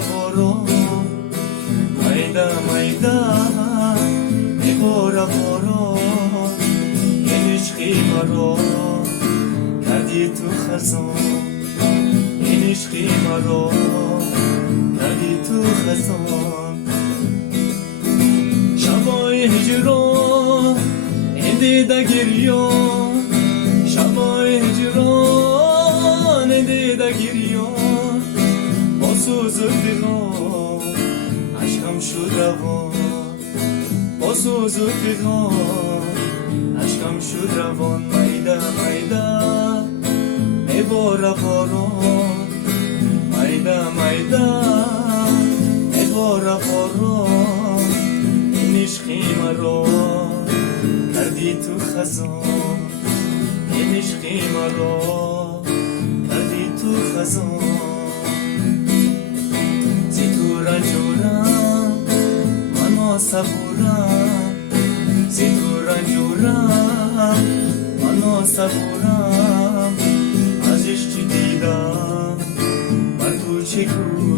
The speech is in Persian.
باران مایده مایده میباره باران این عشقی مرا کردی تو خزان این عشقی مرا کردی تو خزان شبای هجران این دیده گریان شبای هجران این دیده گریان با سوز و پیغام عشقم شد روان با سوز و پیغام عشقم شد روان مایده مایده میباره باران مایده مایده میباره باران این عشقی مرا کردی تو خزان این عشقی مرا کردی تو خزان زی تو رنجورم منو صبورم زی تو رنجورم منو صبورم از عشقی دیدم من تو چگونه